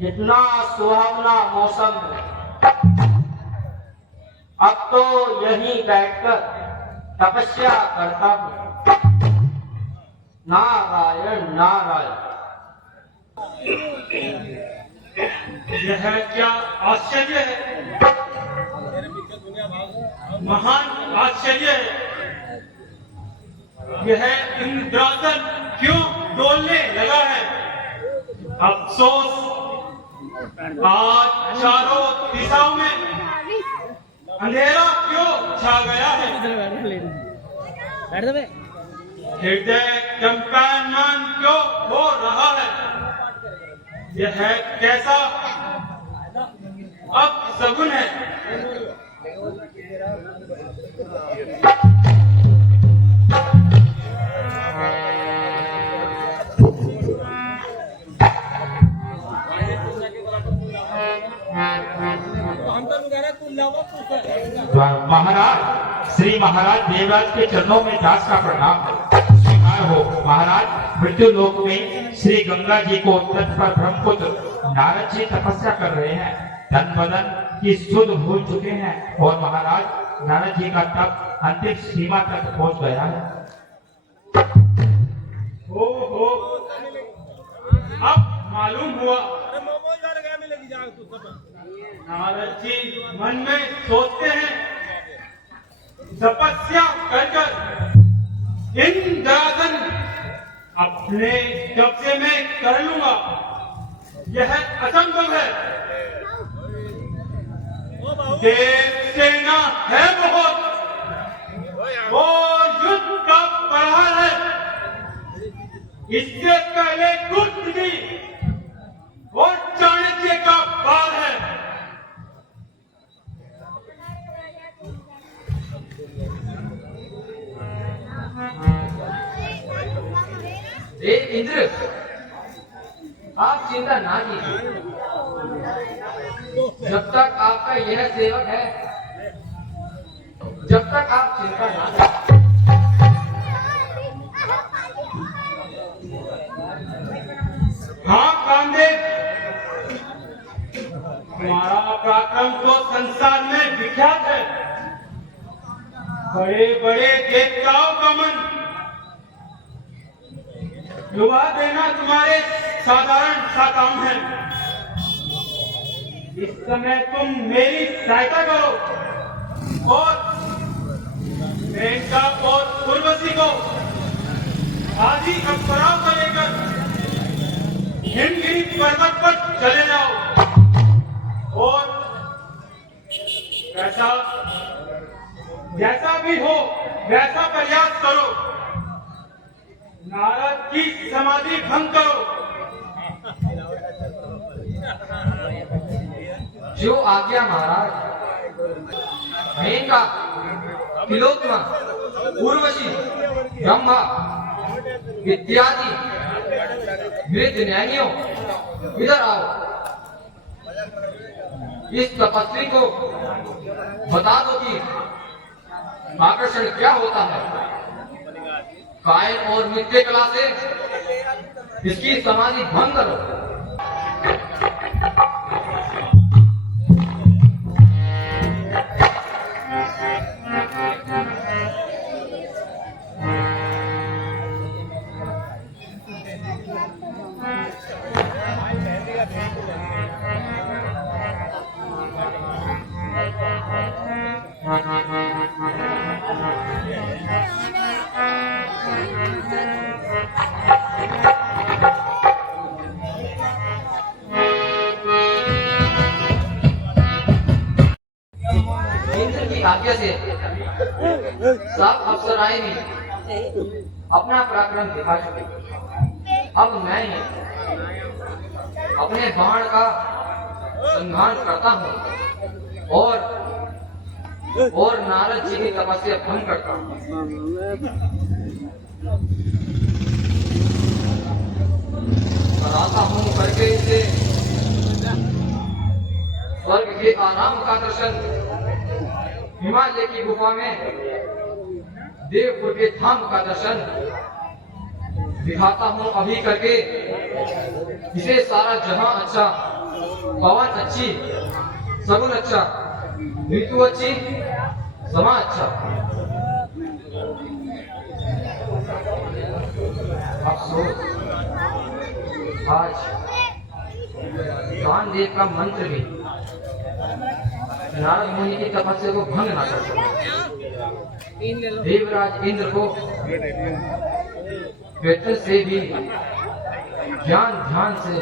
कितना सुहावना मौसम है। अब तो यहीं बैठकर तपस्या करता हूँ। नारायण नारायण। यह क्या आश्चर्य है, महान आश्चर्य है। यह इंद्रासन क्यों डोलने लगा है? अफसोस, आज चारों दिशाओं में अंधेरा क्यों छा गया है? हृदय कंपन क्यों हो रहा है? यह कैसा अब सगुन है? महाराज, श्री महाराज देवराज के चरणों में दास का प्रणाम स्वीकार हो। महाराज, मृत्यु लोक में श्री गंगा जी को तट पर ब्रह्मपुत्र नारद जी तपस्या कर रहे हैं। तन बदन की शुद्ध भूल चुके हैं और महाराज नारद जी का तप अंतिम सीमा तक पहुंच गया है। हो अब मालूम हुआ। नारद जी मन में सोचते हैं, तपस्या कर कर इंद्रासन अपने कब्जे में कर लूंगा। यह असंभव है। देव सेना है बहुत, वो युद्ध का प्रहार है। इससे पहले कुछ भी और चाणक्य का बाल है। इंद्र, आप चिंता ना कीजिए। जब तक आपका यह सेवक है, जब तक आप चिंता ना कीजिए। हाँ कामदेव, तुम्हारा पराक्रम तो संसार में विख्यात है। बड़े बड़े देवताओं का मन लुभा देना तुम्हारे साधारण सा काम है। इस समय तुम मेरी सहायता करो और मेनका और उर्वशी को आदि अपराध को लेकर हिमगिरी पर्वत पर चले जाओ और जैसा भी हो वैसा प्रयास करो। नारद की समाधि भंग करो। जो आज्ञा महाराज। मेनका, तिलोत्तमा, उर्वशी, ब्रह्मा इत्यादि वृद्ध न्यायियों, इधर आओ। इस तपस्वी को बता दो कि आकर्षण क्या होता है। कायन और नित्य कला से इसकी समाधि भंग करो। इंद्र की आज्ञा से सब अप्सराएं भी अपना पराक्रम दिखा चुके। अब मैं अपने बाण का संधान करता हूँ और नारद जी की तपस्या भंग करता हूँ। कराता हूँ करके इसे स्वर्ग के आराम का दर्शन, हिमालय की गुफा में देवपुर के धाम का दर्शन दिखाता हूँ अभी करके इसे सारा जहां अच्छा, पवन अच्छी, सगुन अच्छा, ऋतु अच्छी, समा अच्छा। अफसोस आज कामदेव का मंत्र भी नारद मुनि की तपस्या को भंग ना कर सका। देवराज इंद्र को वेतन से भी ध्यान से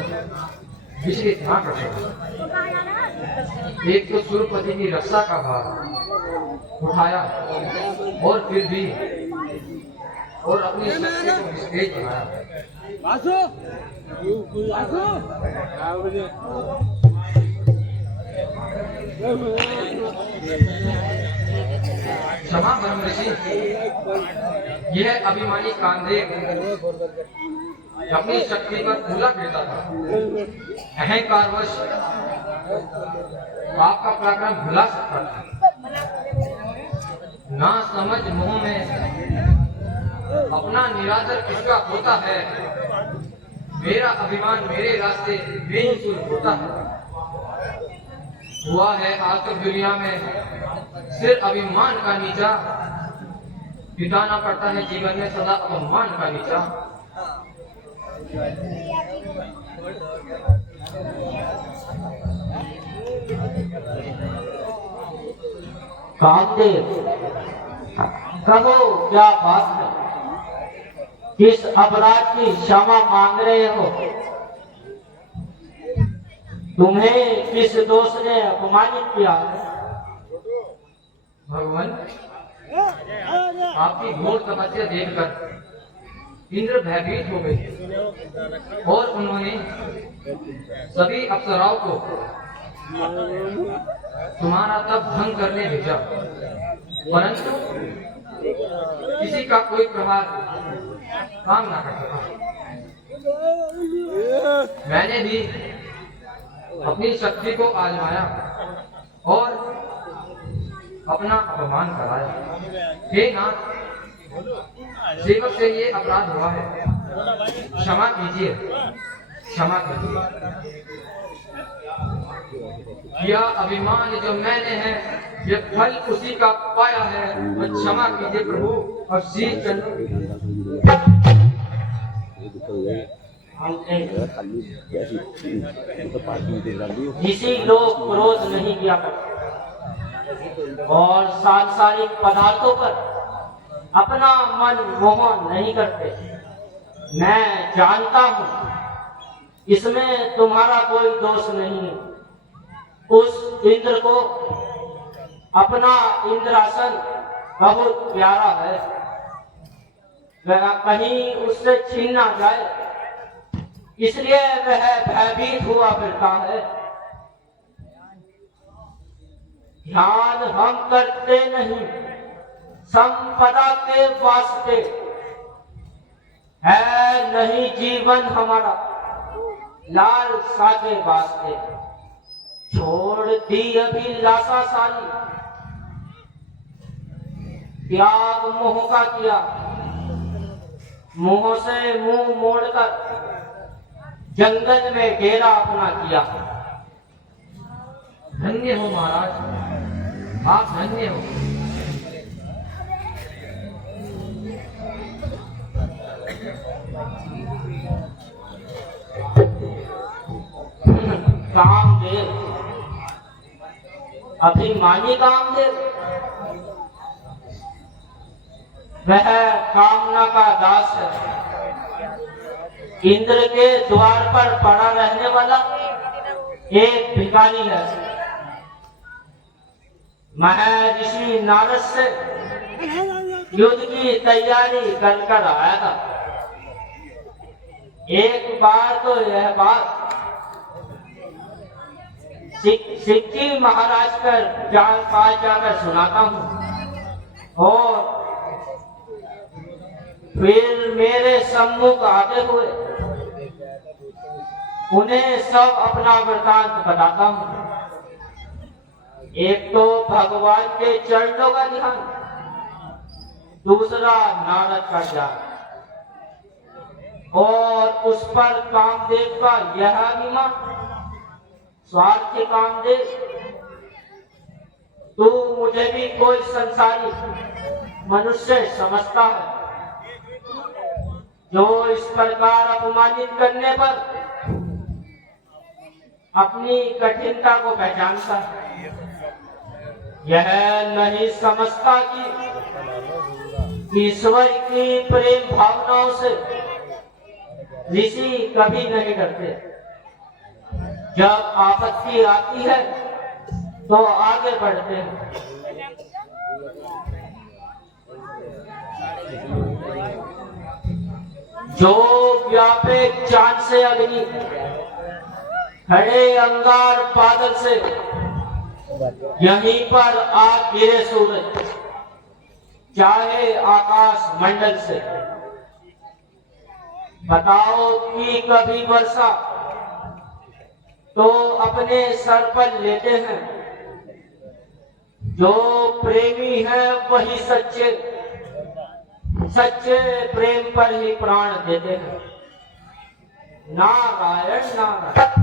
विचलित ना कर सका। एक तो सूर्यपति की रक्षा का भार उठाया और फिर भी और अपनी शक्ति को निस्तेज बनाया। क्षमा ब्रह्म ऋषि, यह अभिमानी कामदेव अपनी शक्ति पर फूला फिरता था। अहंकारवश आपका पराक्रम भुला सकता था। ना समझ मोह में अपना निरादर किसका होता है। मेरा अभिमान मेरे रास्ते बेहिसूल होता है। हुआ है आज तक दुनिया में सिर अभिमान का नीचा, बिताना पड़ता है जीवन में सदा अपमान का नीचा। कामदेव, प्रभु क्या बात है, किस अपराध की क्षमा मांग रहे हो? तुम्हें किस दोष ने अपमानित किया है? भगवान, आपकी घोर तपस्या देखकर इंद्र भयभीत हो गए और उन्होंने सभी अप्सराओं को तुम्हारा तप भंग करने भेजा, परंतु किसी का कोई प्रहार काम ना कर सका। मैंने भी अपनी शक्ति को आजमाया और अपना अपमान कराया। हे नाथ, सेवक से ये अपराध हुआ है, क्षमा कीजिए, क्षमा कीजिए। यह अभिमान जो मैंने है, यह फल उसी का पाया है। और क्षमा कीजिए प्रभु, और शीश किसी लोग क्रोध नहीं किया करते और सांसारिक पदार्थों पर अपना मन मोहन नहीं करते। मैं जानता हूँ इसमें तुम्हारा कोई दोष नहीं है। उस इंद्र को अपना इंद्रासन बहुत प्यारा है, वह कहीं उससे छीन ना जाए, इसलिए वह भयभीत हुआ फिरता है। ध्यान हम करते नहीं, संपदा के वास्ते है नहीं जीवन हमारा, लालसा के वास्ते छोड़ दी अभिलाषा सारी, त्याग मोह का किया, मोह से मुंह मोड़कर जंगल में डेरा अपना किया। धन्य हो महाराज, आप धन्य हो। कामदेव, अभिमानी कामदेव, वह कामना का दास है। इंद्र के द्वार पर पड़ा रहने वाला एक भिखारी है। महर्षि नारद से युद्ध की तैयारी कर आया था। एक बार तो यह बात सिद्धि महाराज कर पास जाकर सुनाता हूँ और फिर मेरे सम्मुख आते हुए उन्हें सब अपना वृतांत बताता हूँ। एक तो भगवान के चरणों का ध्यान, दूसरा नारद का ज्ञान, और उस पर कामदेव का यह अभिमान। स्वार्थी कामदेव, तू मुझे भी कोई संसारी मनुष्य समझता है जो इस प्रकार अपमानित करने पर अपनी कठिनता को पहचानता है। यह नहीं समझता कि ईश्वर की प्रेम भावनाओं से ऋषि कभी नहीं डरते। जब आपत्ति आती है तो आगे बढ़ते हैं। जो व्यापे चांद से अग्नि, खड़े अंगार बादल से, यहीं पर आ गिरे सूरज, चाहे आकाश मंडल से। बताओ कि कभी वर्षा तो अपने सर पर लेते हैं। जो प्रेमी है वही सच्चे प्रेम पर ही प्राण देते हैं। नारायण नारायण।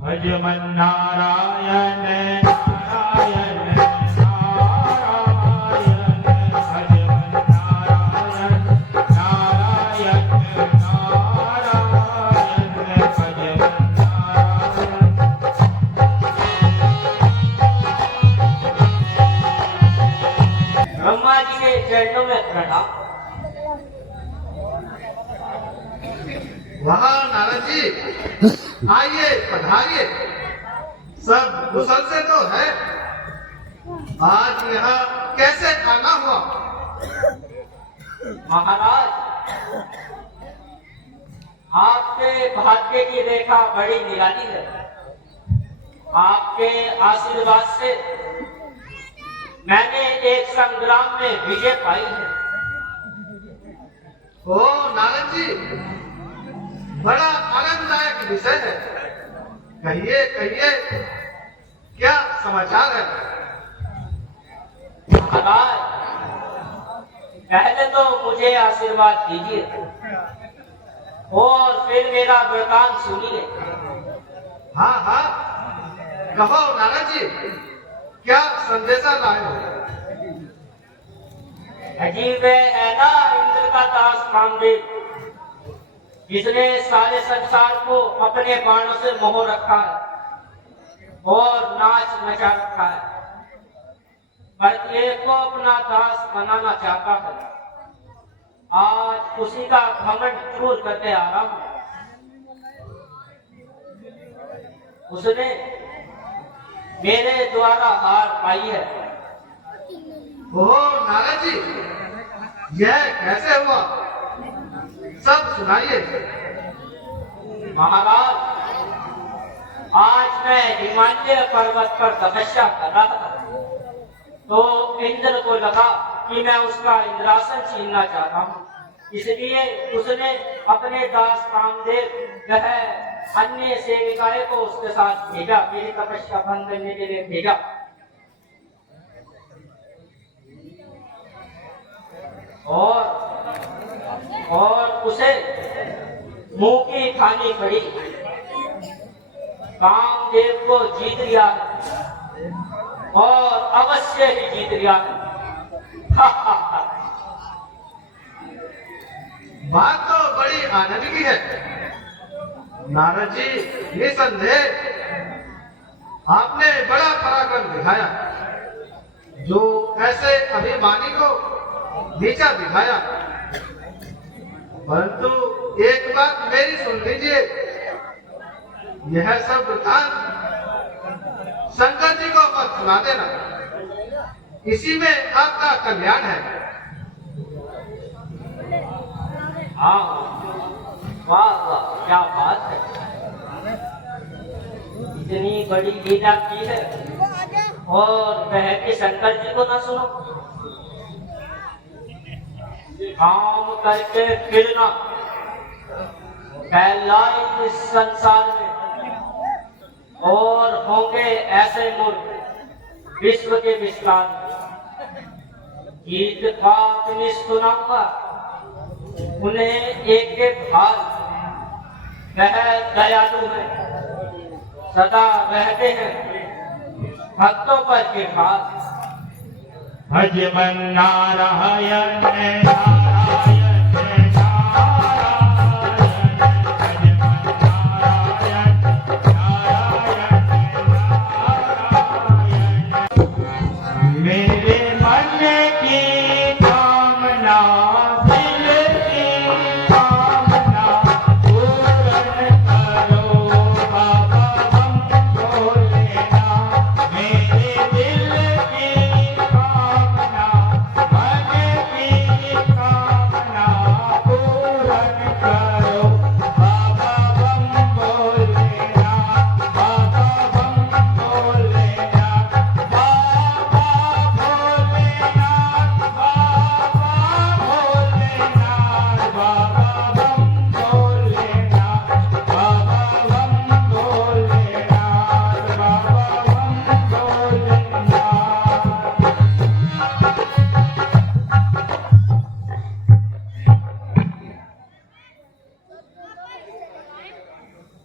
भजमन नारायण नारायण नारायण, भजमन नारायण नारायण नारायण, भजमन नारायण। ब्रह्मा जी के चरणों में प्रणाम। वाह नारद जी, आइए पधारिए। सब कुशल से तो है। आज यहाँ कैसे आना हुआ? महाराज, आपके भाग्य की रेखा बड़ी निराली है। आपके आशीर्वाद से मैंने एक संग्राम में विजय पाई है। ओ नारद जी, बड़ा आनंददायक विषय है। कहिए कहिए, क्या समाचार है? महाराज, पहले तो मुझे आशीर्वाद दीजिए और फिर मेरा वृतांत सुनिए। हाँ हाँ, कहो नारद जी, क्या संदेशा लाए हो? अजीब है ना इंद्र का दास कामदेव, जिसने सारे संसार को अपने बाणों से मोह रखा है और नाच नचा रखा है। प्रत्येक को अपना दास बनाना चाहता है। आज उसी का घमंड दूर करते आ रहा हूं। उसने मेरे द्वारा हार पाई है। ओह नारद जी, यह कैसे हुआ? सब सुनाइए। महाराज, आज मैं हिमालय पर्वत पर तपस्या कर रहा था तो इंद्र को लगा कि मैं उसका इंद्रासन छीनना चाहता हूँ। इसलिए उसने अपने दास कामदेव वह अन्य सेविकाएं को उसके साथ भेजा, मेरी तपस्या भंग करने के लिए भेजा। और उसे मुंह की खानी पड़ी। कामदेव को जीत लिया है और अवश्य ही जीत लिया है। बात तो बड़ी आनंद की है। नारद जी, निसंदेह आपने बड़ा पराक्रम दिखाया, जो ऐसे अभिमानी को नीचा दिखाया। परंतु एक बात मेरी सुन लीजिए, यह सब वृतांत शंकर जी को मत सुना देना, इसी में आपका कल्याण है। हाँ, वाह वाह, क्या बात है। इतनी बड़ी लीला की है और वह भी शंकर जी को ना सुनो। काम करके फिरना फैलाए इस संसार में और होंगे ऐसे मूर्ख विश्व के विस्तार में। गीत बात नहीं सुनाऊंगा उन्हें एक एक हाल, वह दयालु है, सदा रहते हैं भक्तों पर कृपा। भजमन नारायण नारायण मेरे मन की कामना, दिल की कामना पूर्ण करो बाबा हमको लेना। मेरे दिल की कामना, मन की कामना पूर्ण करो बाबा हमको लेना। बाबा हमको लेना।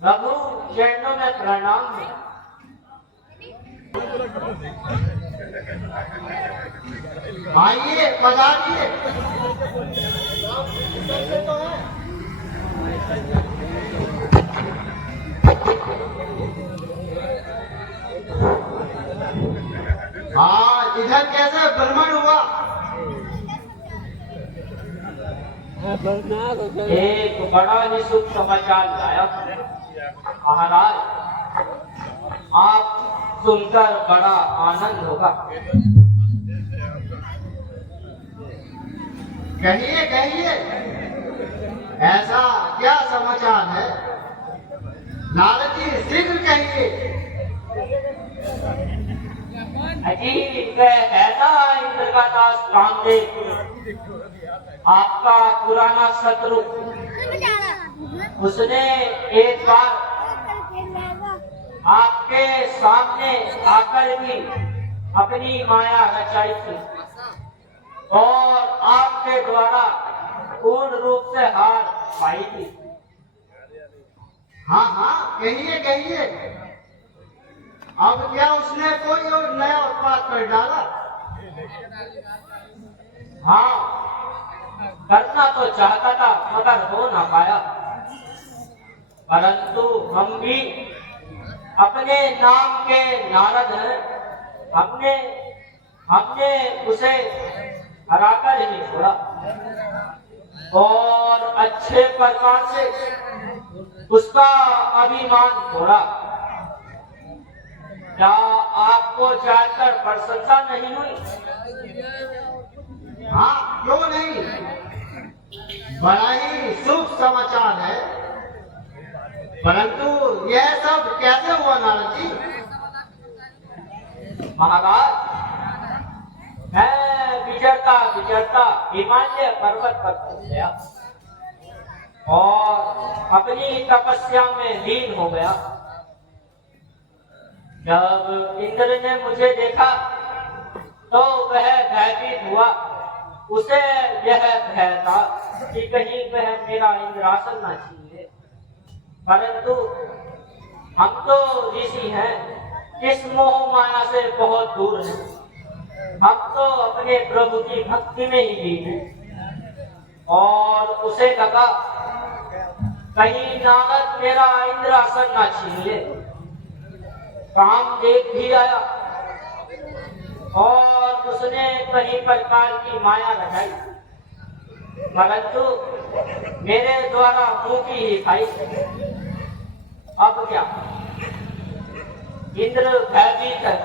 प्रभु चरणों में प्रणाम है। आइए, पधारिए। हाँ, इधर कैसे भ्रमण हुआ? एक बड़ा ही शुभ समाचार लाया महाराज, आप सुनकर बड़ा आनंद होगा। कहिए कहिए, ऐसा क्या समाचार है? नारद जी, शीघ्र कहिए। अजी, वह ऐसा इंद्र का दास कामदेव, आपका पुराना शत्रु, उसने एक बार आपके सामने आकर भी अपनी माया रचाई थी और आपके द्वारा पूर्ण रूप से हार पाई थी। हाँ हाँ, कहिए कहिए। अब क्या उसने कोई और नया उत्पाद कर डाला? हाँ, करना तो चाहता था मगर हो ना पाया। परंतु हम भी अपने नाम के नारद हैं, हमने उसे हराकर ही छोड़ा और अच्छे प्रकार से उसका अभिमान तोड़ा। क्या आपको जानकर प्रशंसा नहीं हुई? हाँ, क्यों नहीं? बड़ा ही शुभ समाचार है। परंतु यह सब कैसे हुआ नारद जी? महाराज, मैं विचरता विचरता हिमालय पर्वत पर पहुंच गया और अपनी तपस्या में लीन हो गया। जब इंद्र ने मुझे देखा तो वह भयभीत हुआ। उसे यह भय था कि कहीं वह मेरा इंद्रासन न छीन ले। परंतु हम तो ऋषि हैं, इस मोह माया से बहुत दूर हैं। हम तो अपने प्रभु की भक्ति में ही लीन हैं। और उसे लगा कहीं नारद मेरा इंद्रासन ना छीन ले। काम देख भी आया और उसने कई प्रकार की माया रचाई, परंतु मेरे द्वारा मुंह की ही खाई। अब क्या, इंद्र भयभीत है।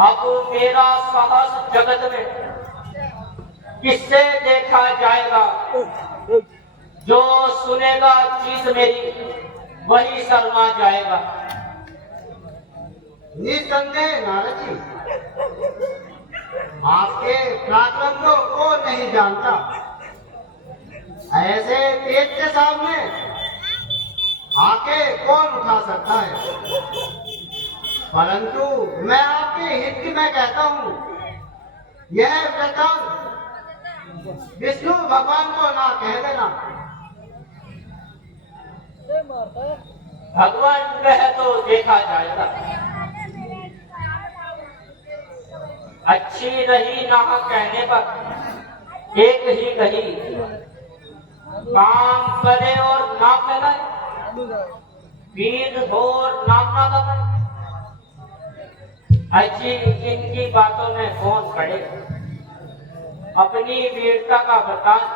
अब मेरा साहस जगत में किससे देखा जाएगा? जो सुनेगा चीज मेरी वही शर्मा जाएगा। निसंदेह नारद जी, आपके पराक्रम को कौन नहीं जानता। ऐसे तेज के सामने आके कौन उठा सकता है। परंतु मैं आपके हित में कहता हूँ, यह वृतांत विष्णु भगवान को ना कह देना। भगवान कहे तो देखा जाएगा। अच्छी रही ना कहने पर एक ही कही, काम करे और ना फैलाए, पीठ घोर नाम ना लगाए। अच्छी इनकी बातों में कौन पड़े। अपनी वीरता का वृतांत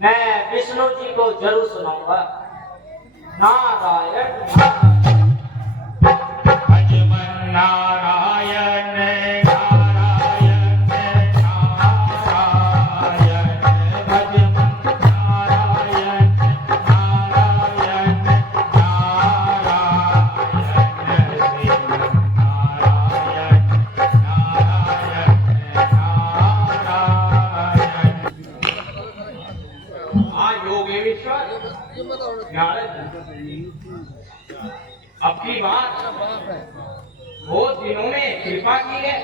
मैं विष्णु जी को जरूर सुनाऊंगा। नारायण भजमन नारायण नारायण नारायण, भजमन नारायण नारायण नारायण, श्री नारायण नारायण नारायण। हाँ योगेश्वर नारद अब की बात बहुत दिनों में कृपा की है।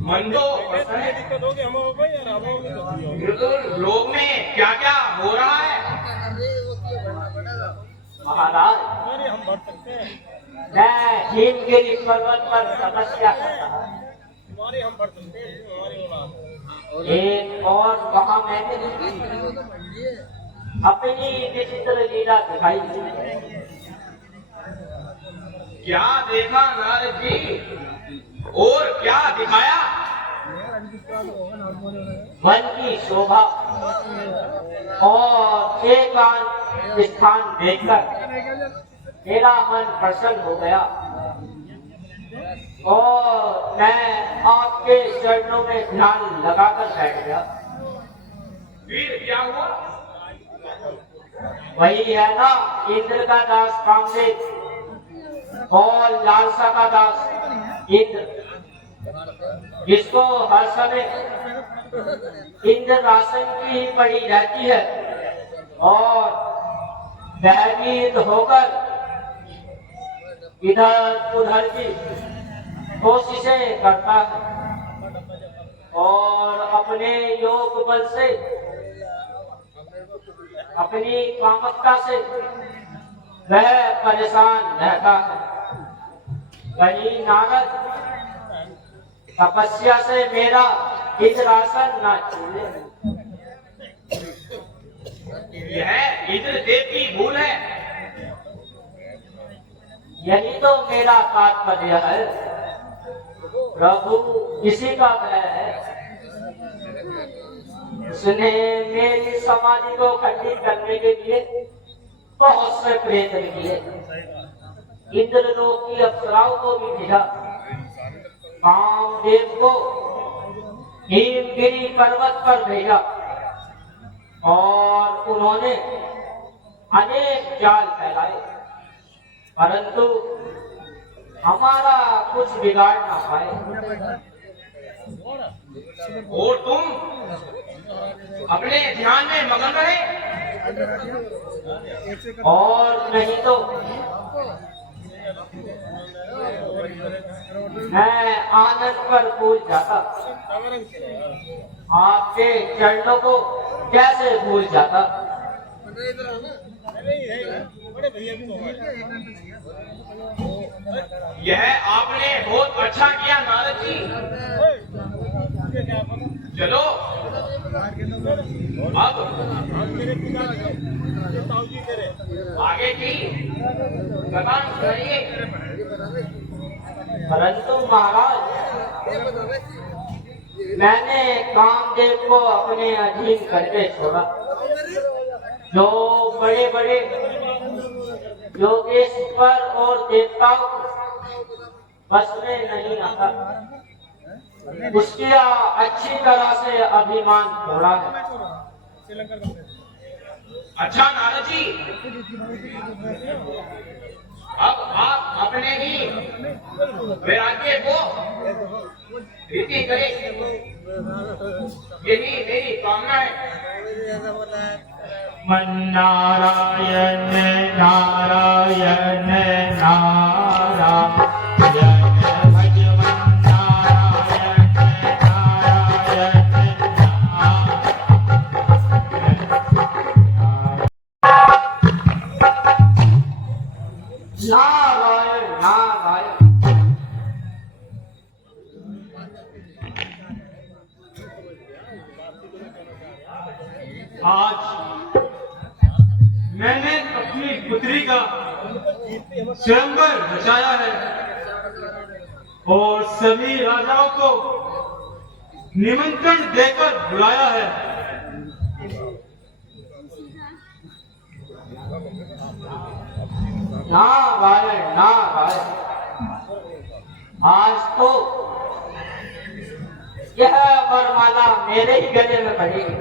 मन तो प्रसन्न है। बिल्कुल लोक में क्या क्या हो रहा है। महाराज, मैं हिमगिरी पर्वत पर तपस्या करता हूँ। एक और वहां मैंने अपनी विचित्र लीला दिखाई। क्या देखा नारद जी और क्या दिखाया? वन की शोभा और एकांत स्थान देखकर मेरा मन प्रसन्न हो गया और मैं आपके चरणों में ध्यान लगाकर बैठ गया। फिर क्या हुआ? वही है ना, इंद्र का दास कामदेव और लालसा का दास इंद्र, जिसको हर समय इंद्रासन की ही पड़ी रहती है और भयभीत होकर इधर उधर की कोशिशें करता है और अपने योग बल से, अपनी कामकता से वह परेशान रहता है। कहीं नारद तपस्या से मेरा इंद्रासन न छूले। यह इंद्रदेव की भूल है। यही तो मेरा तात्पर्य है। प्रभु इसी का भय है। उसने मेरी समाधि को खंडित करने के लिए बहुत से प्रयत्न किए। इंद्रलोक की अप्सराओं को भी भेजा, कामदेव को हिमगिरी पर्वत पर भेजा और उन्होंने अनेक जाल फैलाए, परंतु हमारा कुछ बिगाड़ ना पाए। और तुम अपने ध्यान में मगन रहे। और नहीं तो मैं आनंद पर भूल जाता। आपके चरणों को कैसे भूल जाता। यह आपने बहुत अच्छा किया नारद जी। चलो अब आगे की कथन सुनिए। परंतु महाराज, मैंने कामदेव को अपने अधीन करके छोड़ा। जो बड़े बड़े योगेश्वर और देवताओं बस में नहीं आता, उसकी अच्छी तरह से अभिमान तोड़ा है। अच्छा नारद जी, अब आप अपने ही वैराग्य को रीति करें, यही मेरी कामना है। मन नारायण नारायण नारायण भगवन नारायण नारायण नारायण नारायण। आज मैंने अपनी पुत्री का स्वयंवर रचाया है और सभी राजाओं को निमंत्रण देकर बुलाया है। नारायण नारायण। आज तो यह वरमाला मेरे ही गले में पड़ेगी।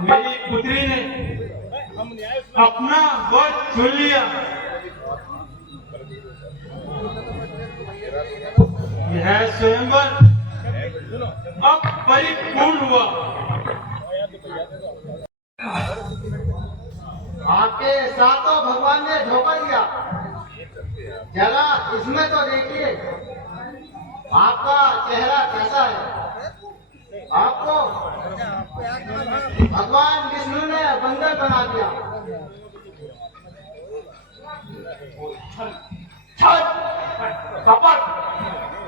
मेरी पुत्री ने अपना वध चुन लिया। यह स्वयंवर अब परिपूर्ण हुआ। आपके सातों भगवान ने धोखा दिया। जरा इसमें तो देखिए आपका चेहरा कैसा है। आपको भगवान विष्णु ने बंदर बना दिया। कपट,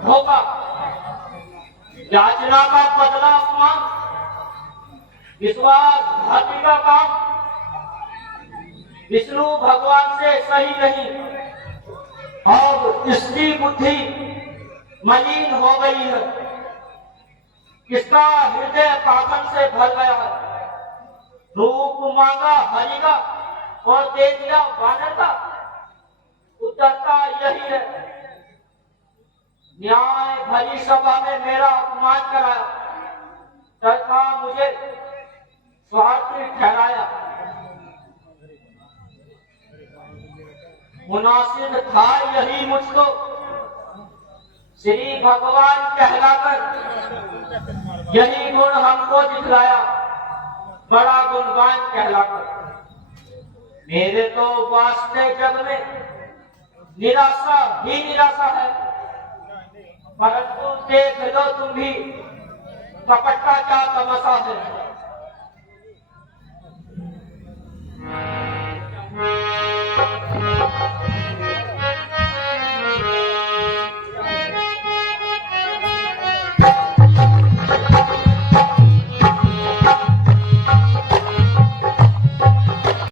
धोखा, याचना का बदला अपमान, विश्वासघाती का काम विष्णु भगवान से सही नहीं। अब इसकी बुद्धि मलिन हो गई है, इसका हृदय पागल से भर गया है। रूप मांगा हरि का और दे दिया वानर का। उत्तरता यही है, न्याय भरी सभा में मेरा अपमान कराया तथा मुझे स्वार्थी ठहराया। मुनासिब था यही मुझको श्री भगवान कहलाकर, यही गुण हमको दिखलाया बड़ा गुणवान कहलाकर। मेरे तो वास्ते जग में निराशा ही निराशा है, परंतु देख लो तुम भी कपट का क्या तमाशा है।